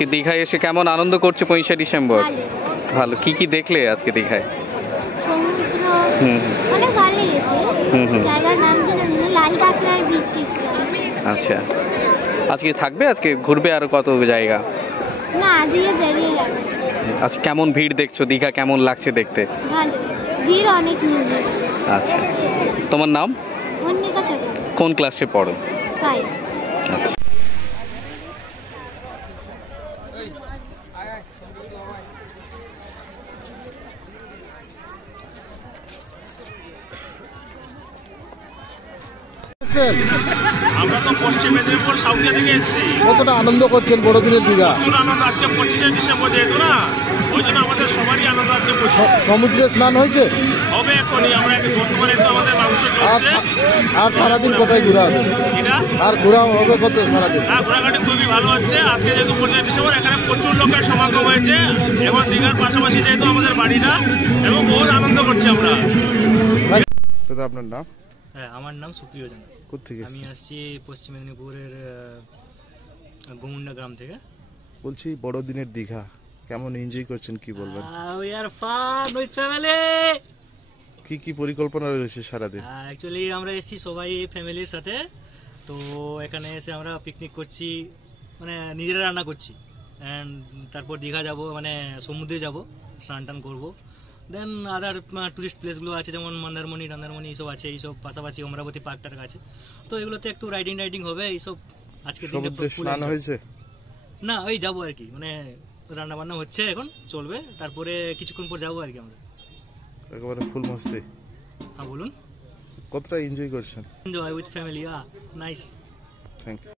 আজকে দীঘায় এসে কেমন আনন্দ করছে 25শে ডিসেম্বর? ভালো। কি কি দেখলে আজকে দীঘায়? সমুদ্র অনেক ভালো লেগেছে। জায়গার নাম কি জানি না, লাল কাঁকড়ার বীজ দেখলাম। আচ্ছা, আজকে থাকবে? আজকে ঘুরবে আরো কত জায়গা? না, আজকে বেরিয়ে যাবে। আজকে কেমন ভিড় দেখছো? দীঘা কেমন লাগছে দেখতে? ভালো, ভিড় অনেক নেই। আচ্ছা, তোমার নাম? মন্নিকা চক্র। কোন ক্লাসে পড়ো? 5। আচ্ছা। আমরা তো পশ্চিম মেদিনীপুর সাউথিয়া থেকে এসেছি। কতটা আনন্দ করছেন বড়দিনের দীঘা? প্রচুর আনন্দ। আজকে 25শে ডিসেম্বর যেহেতু না, ওই জন্য আমাদের সবারই আনন্দ আজকে প্রচুর। সমুদ্রে স্নান হয়েছে? হবে এখনই, আমরা বর্তমানে তো আমাদের মাংস চলছে। আর সারাদিন কোথায় ঘোরা হবে? এটা আর ঘোরা হবে কত সারাদিন? হ্যাঁ, ঘোরাঘাটি খুবই ভালো হচ্ছে। আজকে যেহেতু 25শে ডিসেম্বর, এখানে প্রচুর লোকের সমাগম হয়েছে এবং দীঘার পাশাপাশি যেহেতু আমাদের বাড়িটা, এবং বহুত আনন্দ করছি আমরা। দাদা আপনার নাম? হ্যাঁ, আমার নাম সুপ্রিয় জানা। কোথেকে আমি এসেছেন? আসছি পশ্চিম মেদিনীপুরের গোমুন্ডা গ্রাম থেকে। বলছি বড়দিনের দীঘা কেমন এনজয় করছেন, কি বলবেন? We are fun with family. কি কি পরিকল্পনা রয়েছে সারাদিন? অ্যাকচুয়ালি আমরা এসেছি সবাই ফ্যামিলির সাথে। তো এখানে এসে আমরা পিকনিক করছি, মানে নিজেরা রান্না করছি। অ্যান্ড তারপর দীঘা যাব, মানে সমুদ্রে যাব, স্নান টান করবো। দেন আদার টুরিস্ট প্লেসগুলো আছে, যেমন মন্দারমণি এইসব আছে, এইসব পাশাপাশি অমরাবতী পার্কটার কাছে। তো এগুলোতে একটু রাইডিং হবে এইসব। আজকে সমুদ্রে স্নান হয়েছে? না, ওই যাবো আর কি, মানে রান্না বান্না হচ্ছে, এখন চলবে, তারপরে কিছুক্ষণ পর যাবো আর কি আমরা। একেবারে ফুল মস্তি? হ্যাঁ বলুন। কতটা এনজয় করছেন? Enjoy with family, nice. Thank you.